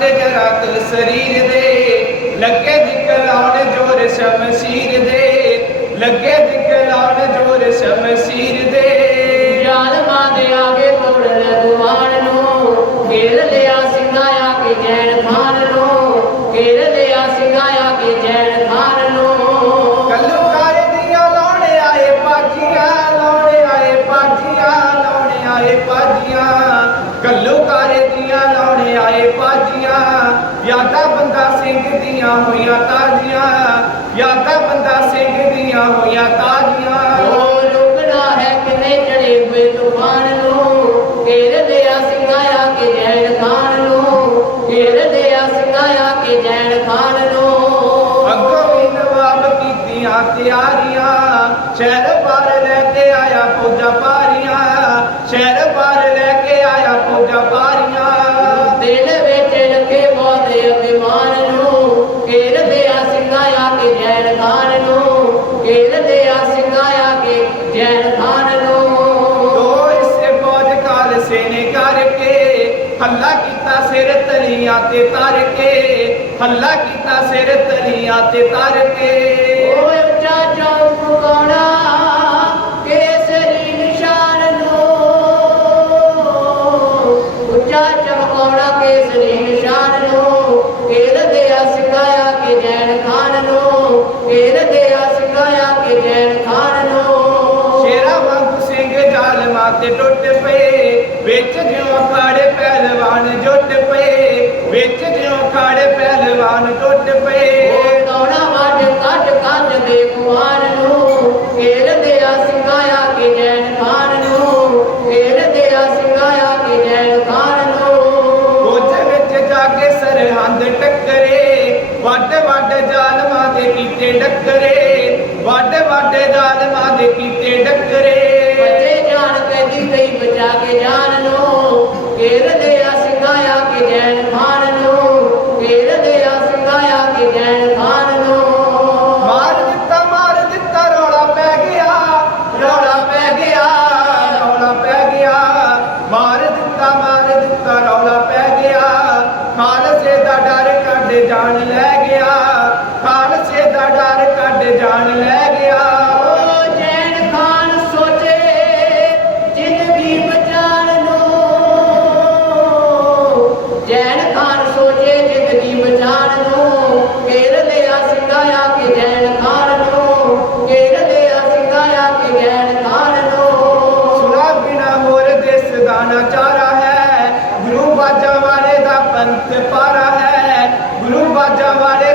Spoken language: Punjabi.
ਛੱਡ ਜਰਾ ਸਰੀਰ ਦੇ। ਲੱਗੇ ਦਿਖਲਾਉਣ ਜੋਰ ਸ਼ਮਸ਼ੀਰ ਦੇ। ਲੱਗੇ ਦਿਖਲਾਉਣ ਜੋਰ ਸ਼ਮਸ਼ੀਰ ਪਾਜੀਆਂ ਯਾਦਾ ਬੰਦਾ ਸਿੰਘ ਦੀਆਂ ਹੋਈਆਂ ਤਾਜੀਆਂ ਯਾਦਾ ਬੰਦਾ ਸਿੰਘ ਦੀਆਂ ਹੋਈਆਂ ਤਾਜੀਆਂ। ਉਹ ਲੁਕਣਾ ਹੈ ਕਿਨੇ ਚੜੇ ਹੋਏ ਤੂਫਾਨ ਨੂੰ ਘੇਰ ਲਿਆ ਸਿੰਘਾਇਆ ਕੇ ਜੈਨ ਖਾਨ ਨੂੰ ਘੇਰ ਲਿਆ ਸਿੰਘਾਇਆ ਕੇ ਜੈਨ ਖਾਨ ਨੂੰ। ਅੱਗੋਂ ਵੀ ਨਵਾਬ ਕੀਤੀਆਂ ਤਿਆਰੀਆਂ ਸ਼ਹਿਰ ਪਾਰ ਲੈ ਕੇ ਆਇਆ ਪੂਜਾ ਪਾਰੀਆਂ ਸ਼ਹਿਰ ਪਾਰ ਲੈ ਕੇ ਸਿੰਘਾਇਆ ਕੇ ਜੈਨ ਖਾਨ ਨੂੰ ਘੇਰ ਲਿਆ ਸਿੰਘਾਇਆ ਕੇ ਜੈਨ ਖਾਨ ਨੂੰ ਦੋ ਇਸੇ ਫੌਜ ਕਾਲ ਸੇਨੇ ਕਰਕੇ ਹੱਲਾ ਕੀਤਾ ਸਿਰ ਤਲੀਆਂ ਤੇ ਤਰ ਕੇ ਹੱਲਾ ਕੀਤਾ ਸਿਰ ਤਲੀਆਂ ਤੇ ਤਰ ਕੇ ਓਏ ਉੱਚਾ ਚੌਕ ਕੋਣਾ ਕੇਸਰੀ ਨਿਸ਼ਾਨ ਨੂੰ ਉੱਚਾ ਚੌਕੌੜਾ ਕੇਸਰੀ ਨਿਸ਼ਾਨ ਨੂੰ ਘੇਰ ਦਿਆ ਸਿਖਾਇਆ ਕਿ ਜੈਨ ਖਾਨ ਨੂੰ ਘੇਰ ਦਿਆ ਸਿਖਾਇਆ ਕਿ ਜੈਨ ਖਾਨ ਨੂੰ ਸ਼ੇਰਾ ਵਾਂਗ ਸਿੰਘ ਜ਼ਾਲਮਾਂ ਤੇ ਟੁੱਟ ਪਏ ਵਿੱਚ ਜਿਉਂ ਅਖਾੜੇ ਪਹਿਲਵਾਨ ਜੁੱਟ ਪਏ ਵਿੱਚ ਜਿਉਂ ਅਖਾੜੇ ਪਹਿਲਵਾਨ ਟੁੱਟ ਪਏ। ਕੌਣਾ ਵੱਡ ਕੱਟ ਕੰਜ ਦੇ ਕੁਆਨ ਨੂੰ ਘੇਰ ਦਿਆ ਸਿਖਾਇਆ ਕਿ ਜੈਨ ਖਾਨ ਨੂੰ ਘੇਰ ਦਿਆ ਸਿਖਾਇਆ ਕਿ ਜੈਨ ਖਾਨ ਨੂੰ ਉਹਦੇ ਵਿੱਚ ਜਾ ਕੇ ਸਰਹੰਦ ਟੱਕਰੇ ਵੱਡ ਜ਼ਾਲਮਾਂ ਦੇ ਕੀਤੇ ਡੱਕਰੇ ਵੱਡੇ ਵੱਡ ਜ਼ਾਲਮਾਂ ਬਾਜਾ ਵਾਲੇ ਦਾ ਪੰਥ ਪਾਰਾ ਹੈ ਗੁਰੂ ਬਾਜਾ ਵਾਲੇ